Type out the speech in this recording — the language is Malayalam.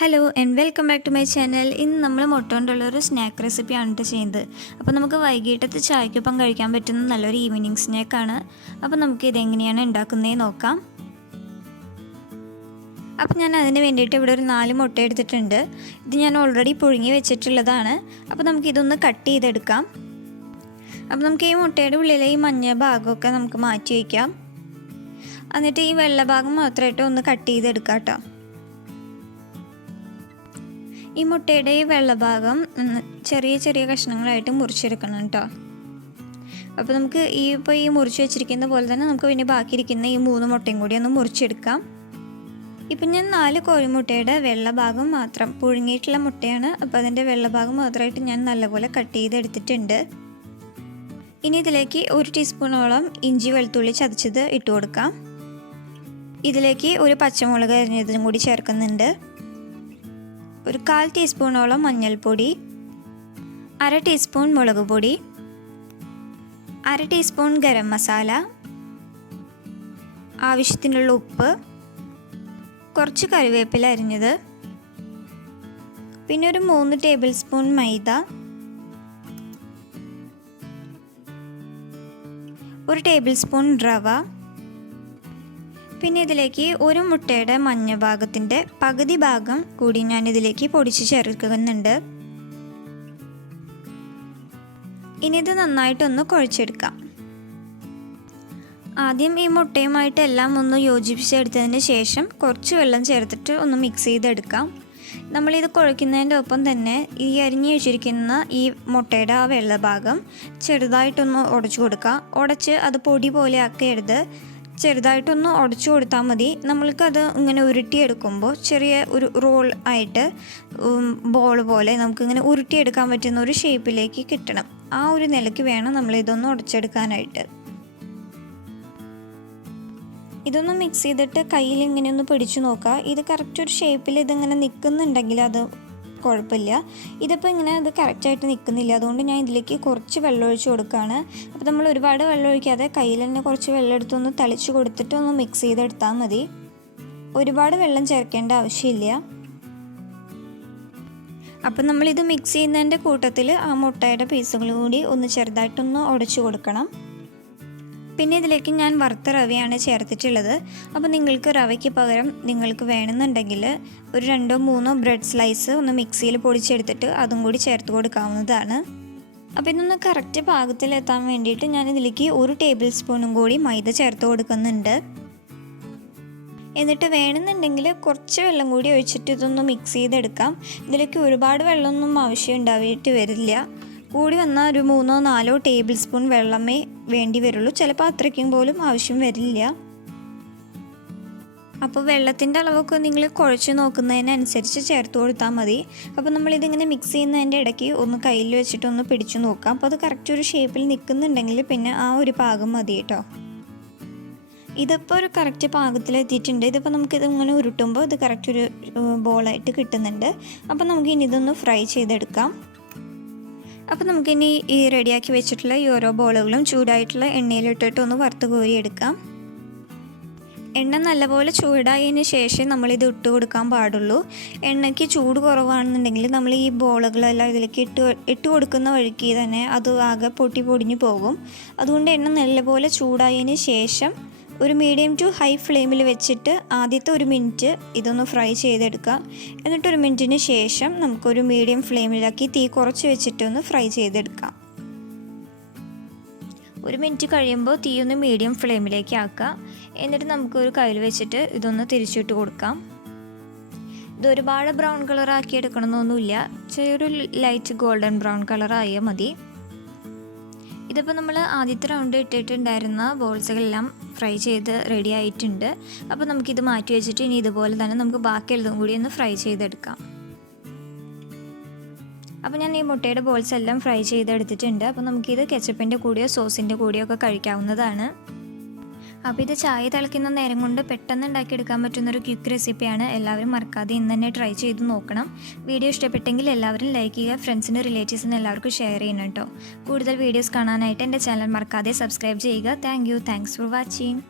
Hello and welcome back to my channel. ഇന്ന് നമ്മൾ മുട്ട കൊണ്ടുള്ളൊരു സ്നാക്ക് റെസിപ്പിയാണ് ചെയ്യുന്നത്. അപ്പോൾ നമുക്ക് വൈകിട്ടത്തെ ചായക്കൊപ്പം കഴിക്കാൻ പറ്റുന്ന നല്ലൊരു ഈവനിങ് സ്നാക്കാണ്. അപ്പോൾ നമുക്ക് ഇതെങ്ങനെയാണ് ഉണ്ടാക്കുന്നതെന്ന് നോക്കാം. അപ്പോൾ ഞാൻ അതിന് വേണ്ടിയിട്ട് ഇവിടെ ഒരു 4 മുട്ട എടുത്തിട്ടുണ്ട്. ഇത് ഞാൻ ഓൾറെഡി പുഴുങ്ങി വെച്ചിട്ടുള്ളതാണ്. അപ്പോൾ നമുക്കിതൊന്ന് കട്ട് ചെയ്തെടുക്കാം. അപ്പോൾ നമുക്ക് ഈ മുട്ടയുടെ ഉള്ളിലെ ഈ മഞ്ഞ ഭാഗമൊക്കെ നമുക്ക് മാറ്റി വയ്ക്കാം. എന്നിട്ട് ഈ വെള്ള ഭാഗം മാത്രമായിട്ട് ഒന്ന് കട്ട് ചെയ്തെടുക്കാം കേട്ടോ. ഈ മുട്ടയുടെ ഈ വെള്ളഭാഗം ചെറിയ ചെറിയ കഷ്ണങ്ങളായിട്ട് മുറിച്ചെടുക്കണം കേട്ടോ. അപ്പോൾ നമുക്ക് ഈ മുറിച്ച് വെച്ചിരിക്കുന്ന പോലെ തന്നെ നമുക്ക് പിന്നെ ബാക്കിയിരിക്കുന്ന ഈ 3 മുട്ടയും കൂടി ഒന്ന് മുറിച്ചെടുക്കാം. ഇപ്പം ഞാൻ 4 കോഴിമുട്ടയുടെ വെള്ളഭാഗം മാത്രം പുഴുങ്ങിയിട്ടുള്ള മുട്ടയാണ്. അപ്പോൾ അതിൻ്റെ വെള്ളഭാഗം മാത്രമായിട്ട് ഞാൻ നല്ലപോലെ കട്ട് ചെയ്തെടുത്തിട്ടുണ്ട്. ഇനി ഇതിലേക്ക് 1 ടീസ്പൂണോളം ഇഞ്ചി വെളുത്തുള്ളി ചതച്ചത് ഇട്ട് കൊടുക്കാം. ഇതിലേക്ക് ഒരു പച്ചമുളക് അരിഞ്ഞതും കൂടി ചേർക്കുന്നുണ്ട്. ഒരു 1/4 ടീസ്പൂണോളം മഞ്ഞൾപ്പൊടി, 1/2 ടീസ്പൂൺ മുളക് പൊടി, 1/2 ടീസ്പൂൺ ഗരം മസാല, ആവശ്യത്തിനുള്ള ഉപ്പ്, കുറച്ച് കറിവേപ്പില അരിഞ്ഞത്, പിന്നെ ഒരു 3 ടേബിൾ സ്പൂൺ മൈദ, 1 ടേബിൾ സ്പൂൺ റവ, പിന്നെ ഇതിലേക്ക് ഒരു മുട്ടയുടെ മഞ്ഞ ഭാഗത്തിൻ്റെ പകുതി ഭാഗം കൂടി ഞാൻ ഇതിലേക്ക് പൊടിച്ച് ചേർക്കുന്നുണ്ട്. ഇനി ഇത് നന്നായിട്ടൊന്ന് കുഴച്ചെടുക്കാം. ആദ്യം ഈ മുട്ടയുമായിട്ട് എല്ലാം ഒന്ന് യോജിപ്പിച്ചെടുത്തതിന് ശേഷം കുറച്ച് വെള്ളം ചേർത്തിട്ട് ഒന്ന് മിക്സ് ചെയ്തെടുക്കാം. നമ്മളിത് കുഴയ്ക്കുന്നതിൻ്റെ ഒപ്പം തന്നെ ഈ അരിഞ്ഞു വെച്ചിരിക്കുന്ന ഈ മുട്ടയുടെ ആ വെള്ള ഭാഗം ചെറുതായിട്ടൊന്ന് ഉടച്ചു കൊടുക്കുക. ഉടച്ച് അത് പൊടി പോലെ ആക്കിയെടുത്ത് ചെറുതായിട്ടൊന്ന് ഉടച്ചു കൊടുത്താൽ മതി. നമ്മൾക്കത് ഇങ്ങനെ ഉരുട്ടിയെടുക്കുമ്പോൾ ചെറിയ ഒരു റോൾ ആയിട്ട് ബോൾ പോലെ നമുക്കിങ്ങനെ ഉരുട്ടിയെടുക്കാൻ പറ്റുന്ന ഒരു ഷേപ്പിലേക്ക് കിട്ടണം. ആ ഒരു നിലയ്ക്ക് വേണം നമ്മളിതൊന്ന് ഉടച്ചെടുക്കാനായിട്ട്. ഇതൊന്ന് മിക്സ് ചെയ്തിട്ട് കയ്യിൽ ഇങ്ങനെ ഒന്ന് പിടിച്ചു നോക്കുക. ഇത് കറക്റ്റ് ഒരു ഷേപ്പിൽ ഇതിങ്ങനെ നിൽക്കുന്നുണ്ടെങ്കിൽ അത് കുഴപ്പമില്ല. ഇതിപ്പോൾ ഇങ്ങനെ അത് കറക്റ്റായിട്ട് നിൽക്കുന്നില്ല. അതുകൊണ്ട് ഞാൻ ഇതിലേക്ക് കുറച്ച് വെള്ളം ഒഴിച്ച് കൊടുക്കുകയാണ്. അപ്പോൾ നമ്മൾ ഒരുപാട് വെള്ളം ഒഴിക്കാതെ കയ്യിൽ തന്നെ കുറച്ച് വെള്ളം എടുത്തൊന്ന് തളിച്ച് കൊടുത്തിട്ട് ഒന്ന് മിക്സ് ചെയ്തെടുത്താൽ മതി. ഒരുപാട് വെള്ളം ചേർക്കേണ്ട ആവശ്യമില്ല. അപ്പം നമ്മളിത് മിക്സ് ചെയ്യുന്നതിൻ്റെ കൂട്ടത്തിൽ ആ മുട്ടയുടെ പീസുകൾ കൂടി ഒന്ന് ചെറുതായിട്ടൊന്ന് ഉടച്ചു കൊടുക്കണം. പിന്നെ ഇതിലേക്ക് ഞാൻ വറുത്ത റവയാണ് ചേർത്തിട്ടുള്ളത്. അപ്പോൾ നിങ്ങൾക്ക് റവയ്ക്ക് പകരം നിങ്ങൾക്ക് വേണമെന്നുണ്ടെങ്കിൽ ഒരു 2-3 ബ്രെഡ് സ്ലൈസ് ഒന്ന് മിക്സിയിൽ പൊടിച്ചെടുത്തിട്ട് അതും കൂടി ചേർത്ത് കൊടുക്കാവുന്നതാണ്. അപ്പോൾ ഇതൊന്ന് കറക്റ്റ് പാകത്തിലെത്താൻ വേണ്ടിയിട്ട് ഞാൻ ഇതിലേക്ക് 1 ടേബിൾ സ്പൂണും കൂടി മൈദ ചേർത്ത് കൊടുക്കുന്നുണ്ട്. എന്നിട്ട് വേണമെന്നുണ്ടെങ്കിൽ കുറച്ച് വെള്ളം കൂടി ഒഴിച്ചിട്ട് ഇതൊന്ന് മിക്സ് ചെയ്തെടുക്കാം. ഇതിലേക്ക് ഒരുപാട് വെള്ളമൊന്നും ആവശ്യം ഉണ്ടായിട്ട് വരില്ല. കൂടി വന്നാൽ ഒരു 3-4 ടേബിൾ സ്പൂൺ വെള്ളമേ വേണ്ടി വരുള്ളൂ. ചിലപ്പോൾ അത്രയ്ക്കും പോലും ആവശ്യം വരില്ല. അപ്പോൾ വെള്ളത്തിൻ്റെ അളവൊക്കെ നിങ്ങൾ കുഴച്ച് നോക്കുന്നതിനനുസരിച്ച് ചേർത്ത് കൊടുത്താൽ മതി. അപ്പോൾ നമ്മളിതിങ്ങനെ മിക്സ് ചെയ്യുന്നതിൻ്റെ ഇടയ്ക്ക് ഒന്ന് കയ്യിൽ വെച്ചിട്ടൊന്ന് പിടിച്ചു നോക്കാം. അപ്പോൾ അത് കറക്റ്റ് ഒരു ഷേപ്പിൽ നിൽക്കുന്നുണ്ടെങ്കിൽ പിന്നെ ആ ഒരു പാകം മതി കേട്ടോ. ഇതിപ്പോൾ ഒരു കറക്റ്റ് പാകത്തിലെത്തിയിട്ടുണ്ട്. ഇതിപ്പോൾ നമുക്കിത് ഇങ്ങനെ ഉരുട്ടുമ്പോൾ ഇത് കറക്റ്റ് ഒരു ബോളായിട്ട് കിട്ടുന്നുണ്ട്. അപ്പോൾ നമുക്ക് ഇനി ഇതൊന്ന് ഫ്രൈ ചെയ്തെടുക്കാം. അപ്പോൾ നമുക്കിനി ഈ റെഡിയാക്കി വെച്ചിട്ടുള്ള ഈ ഓരോ ബോളുകളും ചൂടായിട്ടുള്ള എണ്ണയിലിട്ടിട്ട് ഒന്ന് വറുത്ത് കോരിയെടുക്കാം. എണ്ണ നല്ലപോലെ ചൂടായതിന് ശേഷം നമ്മളിത് ഇട്ട് കൊടുക്കാൻ പാടുള്ളൂ. എണ്ണയ്ക്ക് ചൂട് കുറവാണെന്നുണ്ടെങ്കിൽ നമ്മൾ ഈ ബോളുകളെല്ലാം ഇതിലേക്ക് ഇട്ട് കൊടുക്കുന്ന വഴിക്ക് തന്നെ അത് ആകെ പൊടിഞ്ഞു പോകും. അതുകൊണ്ട് എണ്ണ നല്ലപോലെ ചൂടായതിന് ശേഷം ഒരു മീഡിയം ടു ഹൈ ഫ്ലെയിമിൽ വെച്ചിട്ട് ആദ്യത്തെ 1 മിനിറ്റ് ഇതൊന്ന് ഫ്രൈ ചെയ്തെടുക്കാം. എന്നിട്ട് 1 മിനിറ്റിന് ശേഷം നമുക്കൊരു മീഡിയം ഫ്ലെയിമിലാക്കി തീ കുറച്ച് വെച്ചിട്ടൊന്ന് ഫ്രൈ ചെയ്തെടുക്കാം. 1 മിനിറ്റ് കഴിയുമ്പോൾ തീ ഒന്ന് മീഡിയം ഫ്ലെയിമിലേക്ക് ആക്കുക. എന്നിട്ട് നമുക്കൊരു കയ്യിൽ വെച്ചിട്ട് ഇതൊന്ന് തിരിച്ചിട്ട് കൊടുക്കാം. ഇത് ഒരുപാട് ബ്രൗൺ കളർ ആക്കി എടുക്കണമെന്നൊന്നുമില്ല. ചെറിയൊരു ലൈറ്റ് ഗോൾഡൻ ബ്രൗൺ കളർ ആയാൽ മതി. ഇതിപ്പോൾ നമ്മൾ ആദ്യത്തെ റൗണ്ട് ഇട്ടിട്ടുണ്ടായിരുന്ന ബോൾസുകളെല്ലാം ഫ്രൈ ചെയ്ത് റെഡി ആയിട്ടുണ്ട്. അപ്പോൾ നമുക്കിത് മാറ്റി വെച്ചിട്ട് ഇനി ഇതുപോലെ തന്നെ നമുക്ക് ബാക്കിയുള്ളതും കൂടി ഒന്ന് ഫ്രൈ ചെയ്തെടുക്കാം. അപ്പോൾ ഞാൻ ഈ മുട്ടയുടെ ബോൾസ് എല്ലാം ഫ്രൈ ചെയ്തെടുത്തിട്ടുണ്ട്. അപ്പോൾ നമുക്കിത് കെച്ചപ്പിൻ്റെ കൂടെയോ സോസിൻ്റെ കൂടെയോ ഒക്കെ കഴിക്കാവുന്നതാണ്. അപ്പോൾ ഇത് ചായ തിളയ്ക്കുന്ന നേരം കൊണ്ട് പെട്ടെന്ന് ഉണ്ടാക്കിയെടുക്കാൻ പറ്റുന്നൊരു ക്വിക്ക് റെസിപ്പിയാണ്. എല്ലാവരും മറക്കാതെ ഇന്ന് തന്നെ ട്രൈ ചെയ്ത് നോക്കണം. വീഡിയോ ഇഷ്ടപ്പെട്ടെങ്കിൽ എല്ലാവരും ലൈക്ക് ചെയ്യുക, ഫ്രണ്ട്സിനും റിലേറ്റീവ്സിനും എല്ലാവർക്കും ഷെയർ ചെയ്യണം കേട്ടോ. കൂടുതൽ വീഡിയോസ് കാണാനായിട്ട് എൻ്റെ ചാനൽ മറക്കാതെ സബ്സ്ക്രൈബ് ചെയ്യുക. Thanks for watching.